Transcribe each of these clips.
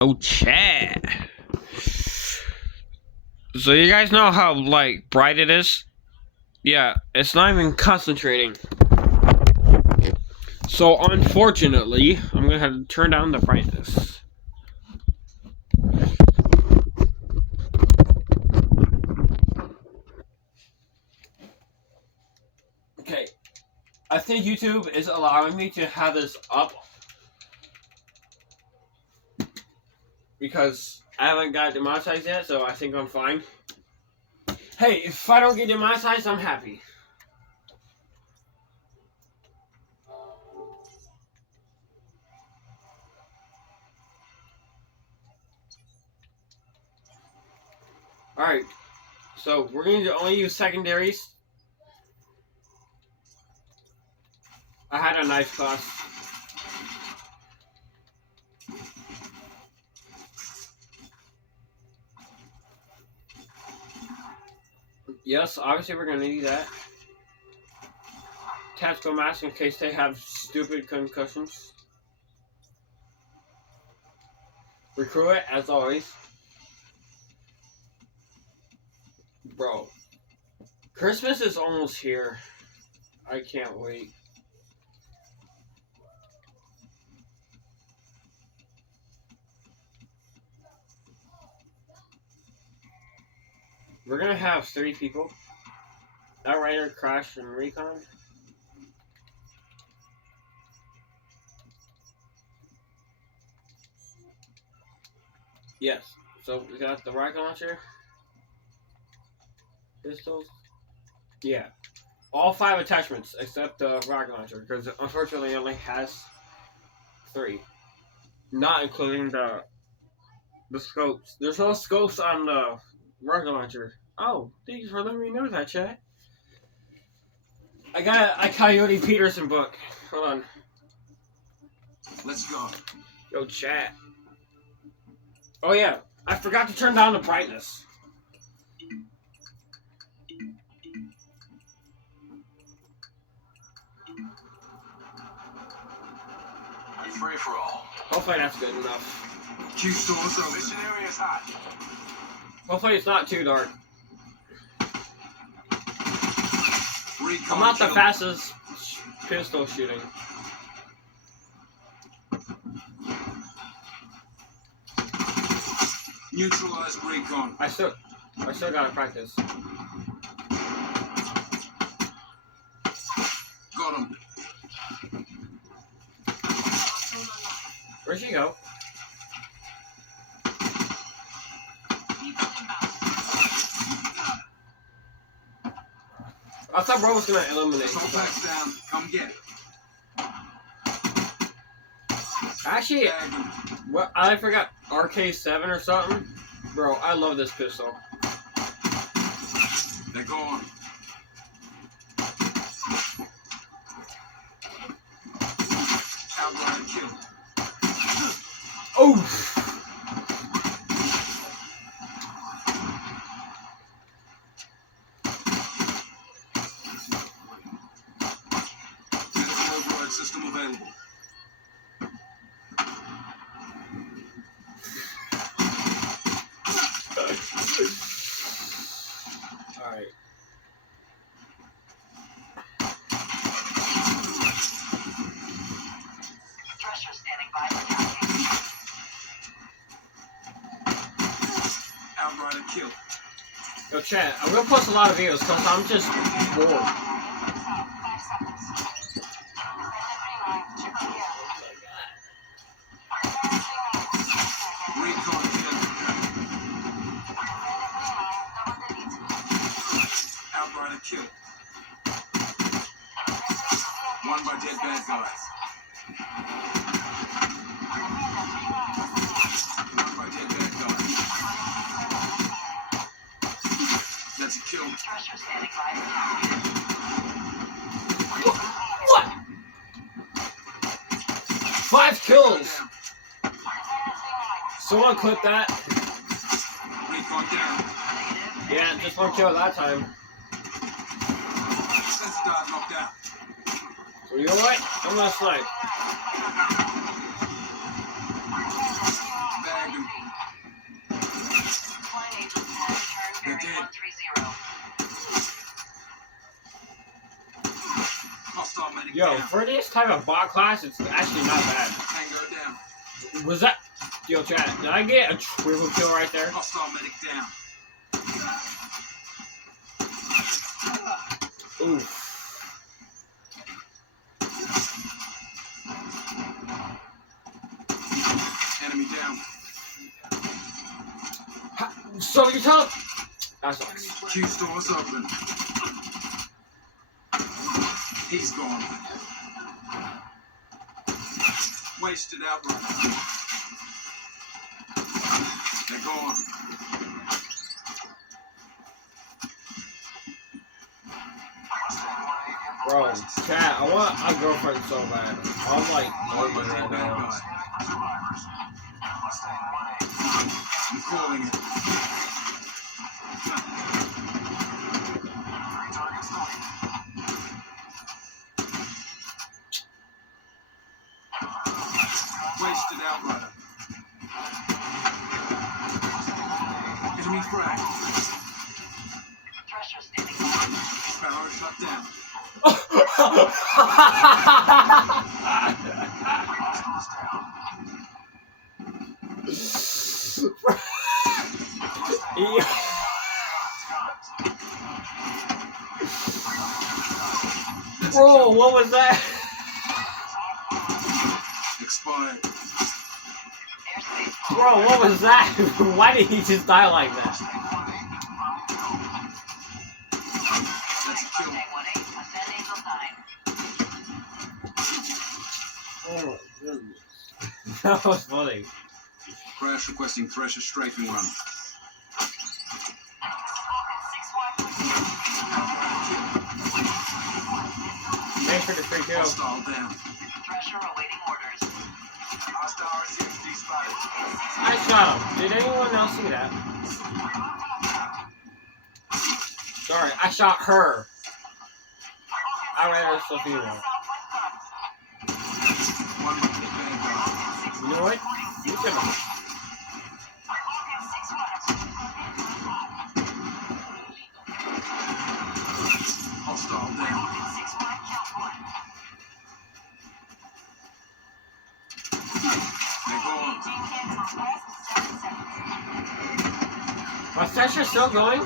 Oh, chat. So you guys know how like bright it is? Yeah, it's not even concentrating. So unfortunately, I'm gonna have to turn down the brightness. Okay, I think YouTube is allowing me to have this up because I haven't got demonetized yet, so I think I'm fine. Hey, if I don't get demonetized, I'm happy. Alright, so we're going to only use secondaries. I had a nice class. Yes, obviously we're going to need that. Tactical mask in case they have stupid concussions. Recruit, as always. Bro, Christmas is almost here. I can't wait. We're gonna have 3 people. Outrider, Crash, and Recon. Yes. So we got the rocket launcher. Pistols. Yeah. All 5 attachments except the rocket launcher, because unfortunately it only has 3. Not including the scopes. There's no scopes on the rocket launcher. Oh, thank you for letting me know that, chat. I got a Coyote Peterson book. Hold on. Let's go. Yo, chat. Oh yeah, I forgot to turn down the brightness. Free for all. Hopefully that's good enough. Q stores open. Mission area is hot. Hopefully it's not too dark. Recon I'm not the kill. fastest pistol shooting. Neutralized recon. I still gotta practice. Got him. Where'd she go? I thought bro was gonna eliminate. Assault packs down. Come get it. Actually, what I forgot RK7 or something. Bro, I love this pistol. They're gone. Outright kill. Oh! Medical override system available. Alright. Thresher standing by for tracking. Outright kill. Yo, chat, I'm gonna post a lot of videos because I'm just bored. 5 seconds. Triple kill. Recon kill. Outright kill. One by dead bad guys. One by dead bad guys. That's a kill. Thresher standing by for tracking. What? 5 kills! Someone clip that. Recon down. Yeah, just 1 kill that time. Sensor knocked out. So you know what? I'm gonna snipe. Bagged Yo, for this type of bot class, it's actually not bad. Tango down. Was that... Yo, chat, did I get a triple kill right there? Hostile medic down. Oof. Enemy down. So you tell... That sucks. Q store's open. He's gone. Wasted outright. They're gone. Bro, chat, I want a girlfriend so bad. I'm like, One by lonely dead right bad now. guy. I'm calling it. Wasted outright. Enemy frag. Thresher standing by. Sparrow shut down. Yeah. Bro, what was that? Expired. Airspace. Bro, what was that? Why did he just die like that? That's a kill. Mustang 1-8, ascend Angel 9. Oh my goodness. That was funny. Crash requesting Thresher strafing run. Thanks for the free kill. Hostile down. Thresher awaiting orders. Hostile RCXD spotted. I shot him. Did anyone else see that? Sorry, I shot her. I read her Sophia. One by dead bad guy. You know what? You should have. Hostile down. They're gone. My session still going?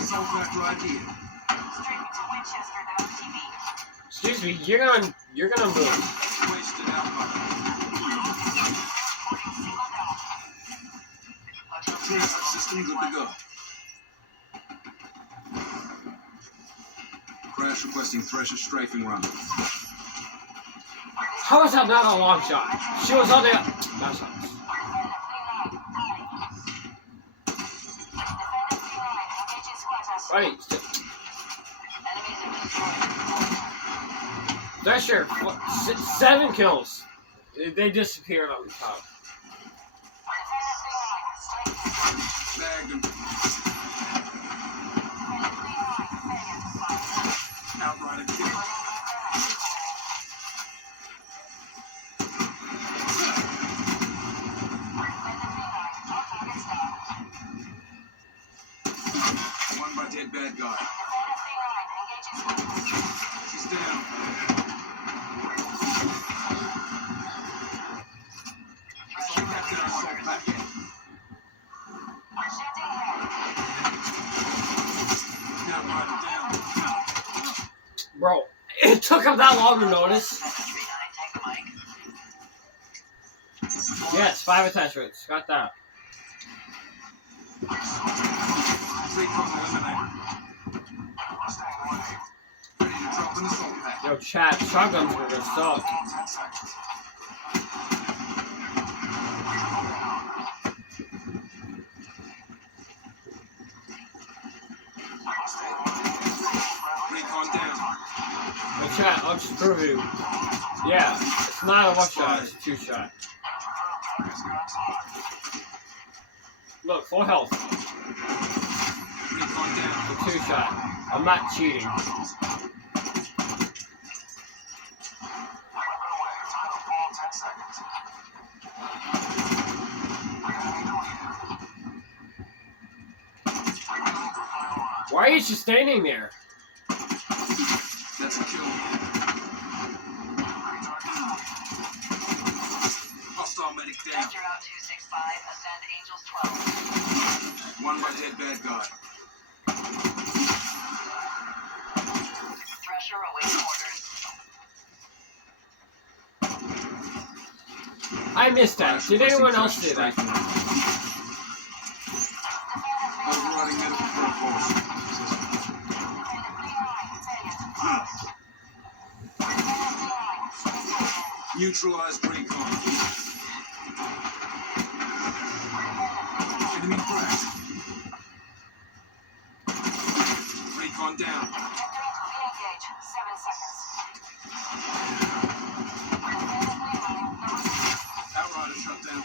Assault back right here. Excuse me, you're gonna move. Wasted outright. Transport system good to go. Crash requesting Thresher strafing run. How is that not a long shot? She was on the. That sucks. Right. That's sure. 7 kills. They disappeared on the top. Bagged him. Outright a kill. One by dead bad guy. She's down. So captain our assault back in. Outright down. Bro, it took him that long to notice. Yes, 5 attachments. Got that. Recon eliminated. Ready to drop an assault pack. Yo, chat, shotguns were gonna suck. Recon down. Yo, chat, I'll just prove you. Yeah, it's not a 1-shot, it's a 2-shot. Look, full health. Recon down. It's a 2-shot. I'm not cheating. Why are you just standing there? That's a kill. medic down. Vector out 265. Ascend Angels 12. One by dead bad guy. Thresher awaiting orders. I missed that. Did anyone else do that? Overriding medical protocols. Neutralized recon. Enemy cracked. Recon down. Re-engage. 7 seconds. Outrider shut down.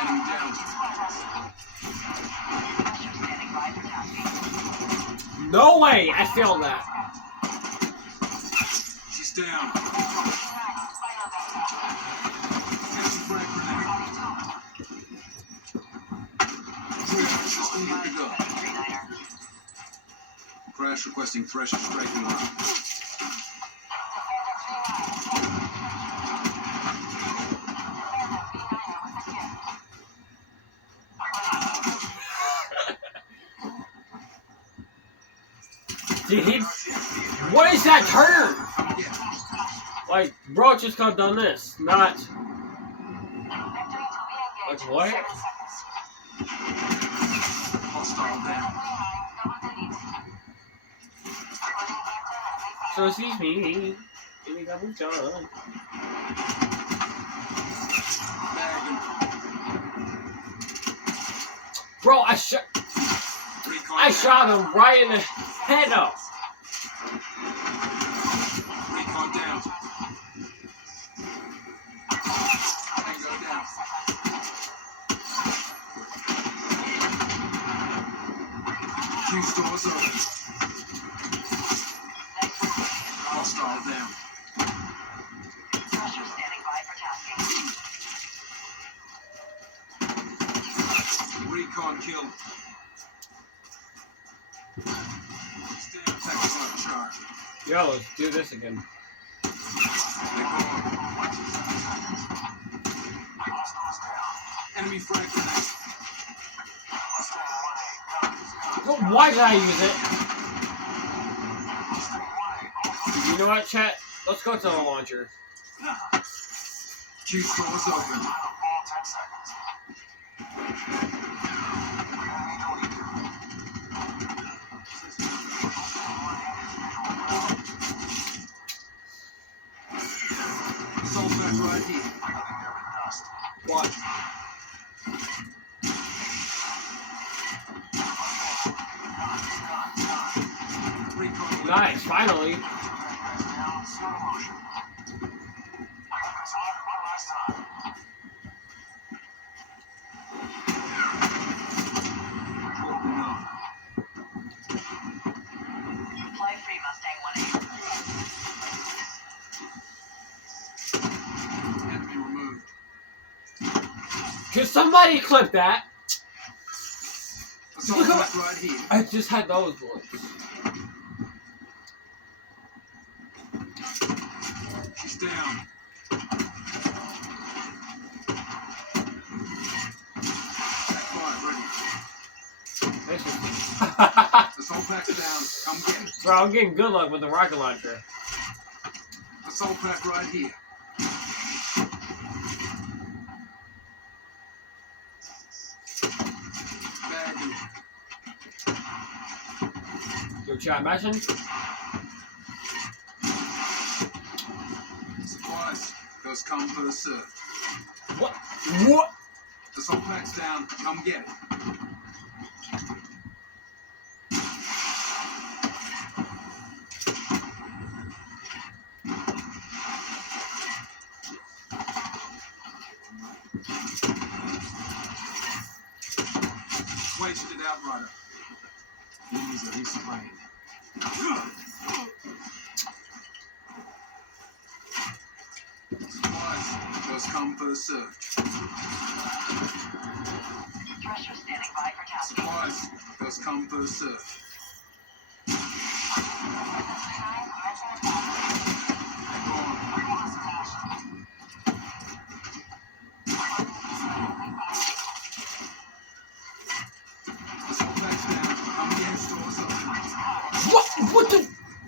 Enemy down. Thresher standing by for tasking. No way! I failed that. She's down. Anti-frag grenade. Thresher system good to go. 39er. Crash requesting Thresher striking line. Did he? What is that turn? Like, bro, just got done this, not. Like what? Hostile down. So excuse me. Give me double done. Bagging. Bro, Recon I down. shot him right in the head up. Recon down. Tango down. Q stores open. Hostile down. Thresher standing by for tasking. Recon killed. Stay on tactical charge. Yo, let's do this again. They're gone. Enemy frag grenade. Well, why did I use it? You know what, chat? Let's go to the launcher. Q stores open. Assault back right here. What? Recon Nice, finally. Fly free Mustang 1A. Enemy removed. Could somebody clip that? Assault back right here. I just had those ones. She's down. Back five ready. This is- Assault pack's down. Come get it. Bro, I'm getting good luck with the rocket launcher. Assault pack right here. Bagging. Yo, chat, imagine. Supplies. Those come for the surge. What? What? Assault pack's down. Come get it. Wasted outrider. Easily sprayed. Supplies. Those come for the surge. Thresher standing by for tasking. Supplies. First come, first serve. Go on. Assault packs down. Come get stores open. What the?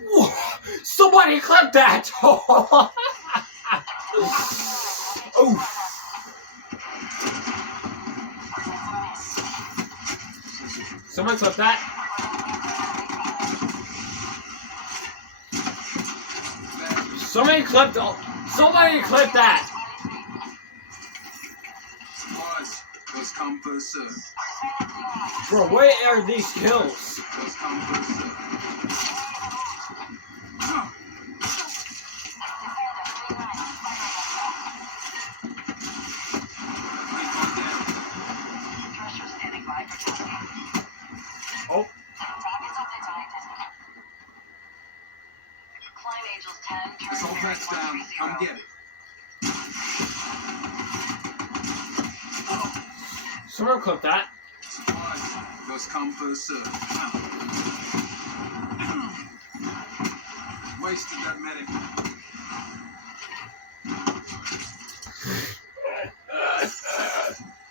Whoa. Somebody clip that! Oh. Someone clip that. Somebody clip that. Supplies. First come, first serve. Bro, where are these kills? First come, first serve. Thresher standing by for tasking. Oh, Targets up detected. Climb Angels 10, turn Assault Barracks packs down. 130. Come get it. someone clip that. Supplies. First come, first serve. Wasted that medic.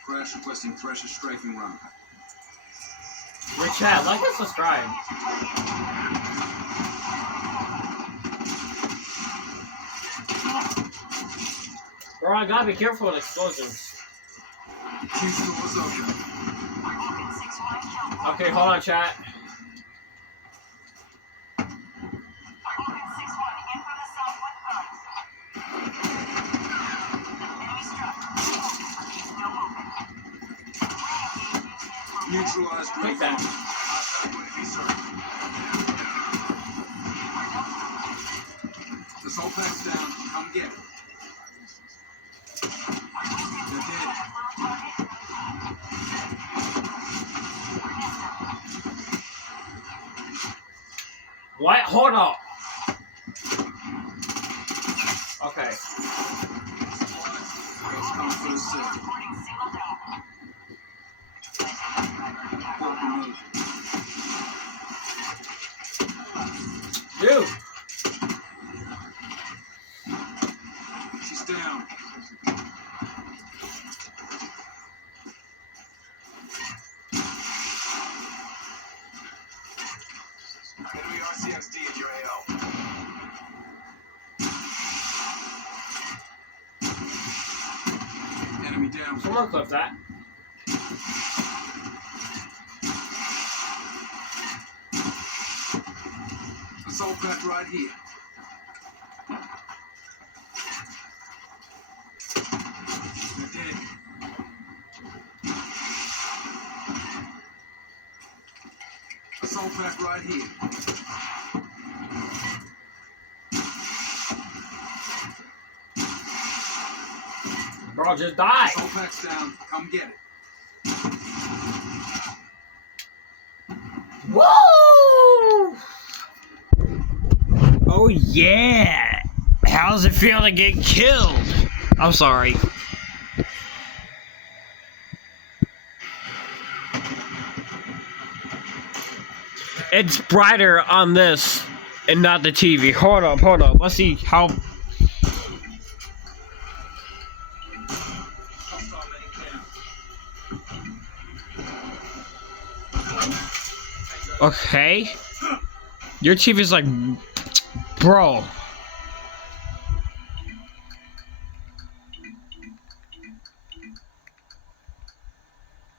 Crash requesting Thresher strafing run. Wait, chat, like and subscribe. Bro, I gotta be careful with explosions. Two stores open. Okay, hold on, chat. Neutralized Take that. Assault packs down. Come get it. They're dead. What? Hold up. Okay. First come, first serve. Port removed. Dude. She's down. Enemy RCXD at your AO. Enemy down. Someone clip that. Assault pack right here. They're dead. Assault pack right here. Bro, just die. Assault pack's down. Come get it. Woo! Oh yeah! How's it feel to get killed? I'm sorry. It's brighter on this and not the TV. Hold up. Let's see how. Okay. Your TV's like, bro.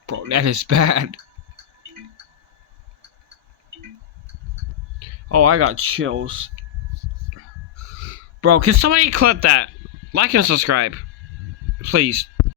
Bro, that is bad. Oh, I got chills. Bro, can somebody clip that? Like and subscribe. Please.